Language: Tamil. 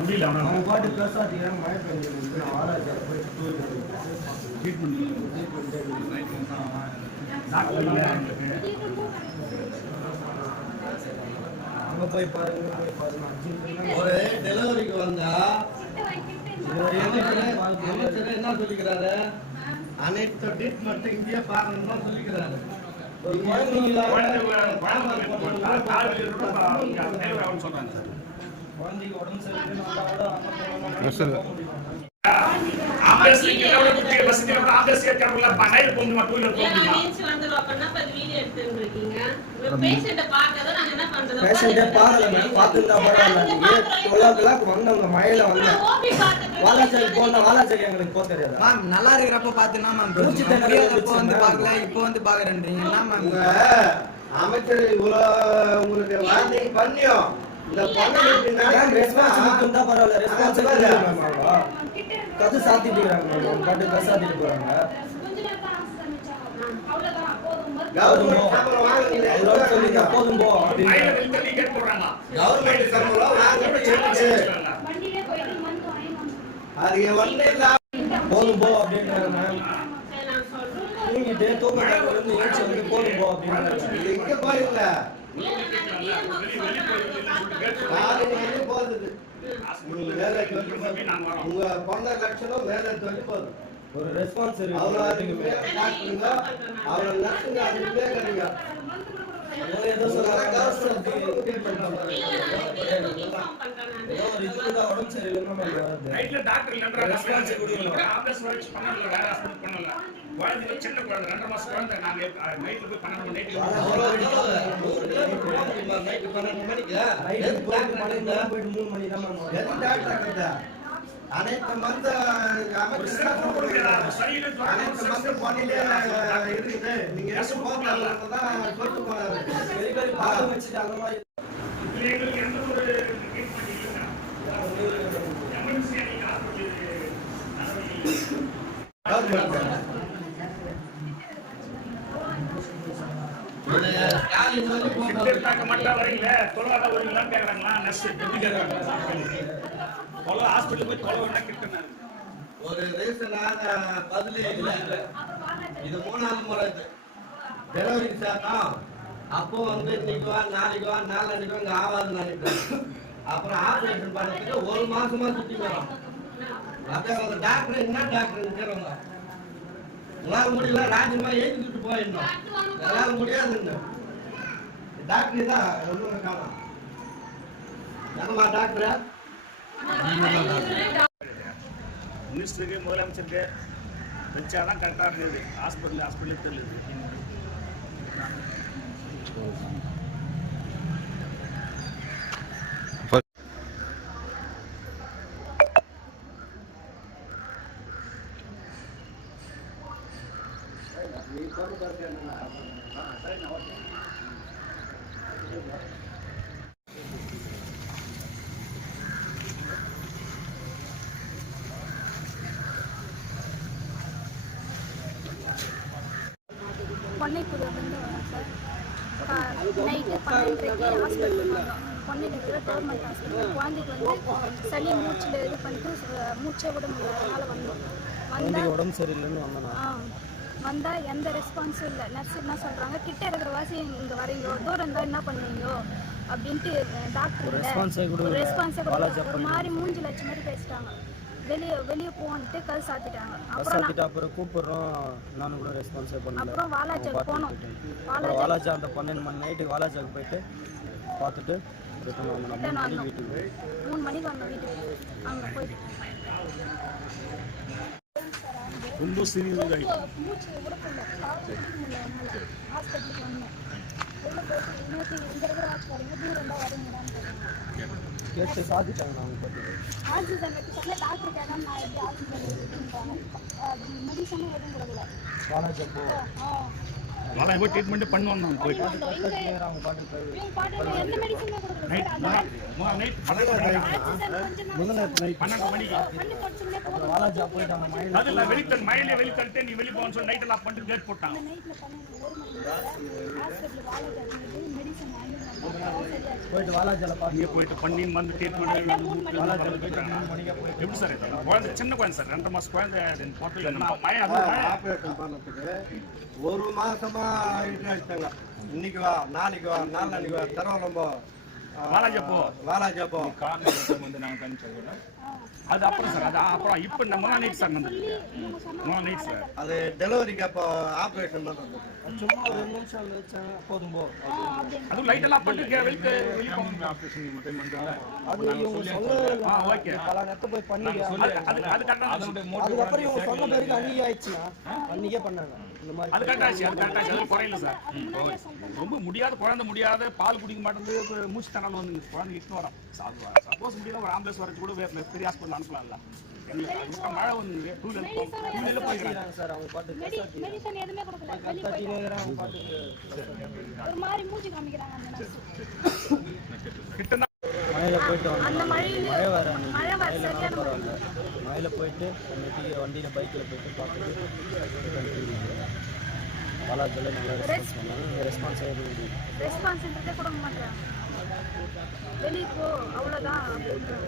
முடியல அவன் பாட்டு ப்ளஸ் ஆட்டிக்கிறாங்க மழை பெஞ்சு அங்க போய் பாருங்க ஒரு டெலிவரிக்கு வந்தா என்ன சொல்லிக்கிறாரு அனைத்து ட்ரீட்மெண்ட் இங்கேயே பாருங்க சொல்லிக்கிறாரு குழந்தைக்கு உடம்பு சரியில்லை நல்லா இருக்கிறப்ப பாத்துனா வந்து பாக்கல இப்ப வந்து பாக்குறேன்றீங்க அமைச்சர் உங்களுக்கு வார்னிங் பண்ணியும் கது சாத்திட்டு போறாங்க போதும் போ போதும் போ அப்படின்றாங்க போதும் போ அப்படின்னு உங்க பொண்ண லட்சணம் வேலை சொல்லி போதும் ஒரு ரெஸ்பான்ஸ் அனைத்து மந்த அனைத்து மந்த பண்ணிலே இருக்குது நீங்க சொல்லிட்டு போறாரு ஒரு ரீசனான பதிலே இல்ல. இது 3வது முறை டெலிவரிக்கு சேர்த்தோம். அப்போ வந்து இன்னைக்கு வா நாளைக்கு வா நாளைக்கு வாங்க ஆவாதுன்னு நினைக்கிறேன். அப்புறம் ஆபரேஷன் பண்ணதுக்கு 1 மாசமா சுத்தி வரோம். அந்த டாக்டர் என்ன டாக்டர் இருக்கிறவங்க உங்களால முடியல ராஜ்யமா ஏற்றிட்டு போயிடணும். என்னால முடியாதுன்னு டாக்டர் தான் ரொம்ப காலம் என்னமா டாக்டர் மினிஸ்டருக்கு முதலமைச்சருக்கு வச்சாதான் கரெக்டாக இருந்தது. ஹாஸ்பிட்டல் தெரியுது. பொன்னைப்புதூர் வந்து வரோம் சார். நைட்டு 12:30 ஹாஸ்பிட்டல் வந்தோம். பொன்னைப்புதூர் கவர்மெண்ட் ஹாஸ்பிட்டல். குழந்தைக்கு வந்து சளி மூச்சில் இது பண்ணிட்டு மூச்சே விட முடியாதனால வந்தோம். உடம்பு சரியில்லைன்னு வந்தால் எந்த ரெஸ்பான்ஸும் இல்லை. நர்ஸ் என்ன சொல்கிறாங்க, கிட்ட இருக்கிற வாசி இங்கே வரீங்க, தூரம் இருந்தால் என்ன பண்ணுவீங்க அப்படின்ட்டு டாக்டர் இல்லை ரெஸ்பான்ஸே கொடுத்தாங்க. ஒரு மாதிரி மூஞ்சி லட்சம் மாதிரி பேசிட்டாங்க. வெளியே போன்ட்டு கல் சாத்திட்டாங்க. அப்புறம் கூப்பிடுறோம் நானும் கூட ரெஸ்பான்ஸே பண்ணல. அப்புறம் வாலாஜாக்கு போனோம். வாலாஜா அந்த 12 மணி நைட்டு வாலாஜாக்கு போயிட்டு பார்த்துட்டு 3 மணிக்கு வந்தோம் வீட்டுக்கு. அங்கே போயிட்டு ரொம்ப சீரியஸ் மூச்சு விடப்படல. ஹாஸ்பிட்டலுக்கு வந்தோம். உள்ள போயிட்டு இன்னைக்கு இந்த இருக்கிற ஹாஸ்பிட்டலுக்கு தூரம் தான் வரீங்கடான்னு கேட்டு சாத்திட்டாங்க. அவங்க ஆக்சிஜன் வச்சுட்டாங்க. டாக்டர் கேட்டால் நான் எப்படி ஆக்சிஜன் மெடிசனும் எதுவும் கொடுக்கல. வாலாஜா போ நல்லா போய் ட்ரீட்மெண்ட் பண்ணுவோம் தான் போயிட்டு நைட் நைட் 12 மணிக்கு அதில் வெளித்தல் மழையிலே வெளித்தல்ட்டு நீ வெளி போகணும்னு சொல்லி நைட் எல்லாம் பண்ணிட்டு கேட் போட்டான். போயிட்டு பண்ணி வந்து ட்ரீட்மெண்ட் எப்படி சார் குழந்தை சின்ன குழந்தை சார் 2 மாசம் குழந்தை ஆப்ரேஷன் பண்ணதுக்கு 1 மாசமா ஆயிட்டாங்க. இன்னைக்கு வா நாளைக்கு வா நாளைக்கு வா தரவா வாலாஜப்போ வந்து நாங்கள் கணிச்சது அது அப்புறம் சார் அது அப்புறம் இப்போ நம்ம நைட் சார் நைட் சார் அது டெலிவரிக்கு அப்போ ஆப்ரேஷன் பண்ணுறது சும்மா 2 நிமிஷம் வச்சாங்க போதும் போ. அதுவும் லைட் எல்லாம் போட்டு வெளியே ஆப்ரேஷன் மட்டும் பண்ணுறாங்க. அது இவங்க சொல்ல ஓகே பல நேரத்தை போய் பண்ணி அதுக்கப்புறம் இவங்க சொன்ன பேருக்கு அன்னைக்கு ஆயிடுச்சுன்னா அன்னைக்கே பண்ணாங்க. இந்த மாதிரி அது கரெக்டாச்சு அது குறையில சார். ரொம்ப முடியாத குழந்தை முடியாத பால் குடிக்க மாட்டேங்குது மூச்சு தனால் வந்து குழந்தை இட்டு வரோம். சப்போஸ் முடியாத ஒரு ஆம்புலன்ஸ் வரது கூட பெரிய ஹாஸ்பிட்டல் அனுப்பலாம்ல. மழை வந்து டூவீலர்ல போயிருக்காங்க சார். அவங்க பாட்டு மெடிசன் எதுவுமே கொடுக்கல. அவங்க பாட்டுக்கு ஒரு மாதிரி மூஞ்சி காமிக்கிறாங்க. கிட்ட மழையில போயிட்டு அந்த மழை வர சரியான மழையில போயிட்டு வண்டியில பைக்கில் போயிட்டு பார்த்துட்டு பாலாஜில் நல்லா ரெஸ்பான்ஸ் பண்ணாங்க. ரெஸ்பான்ஸ்ன்றதே கொடுக்க மாட்டாங்க. வெளியே போ அவ்வளோதான் அப்படின்றாங்க.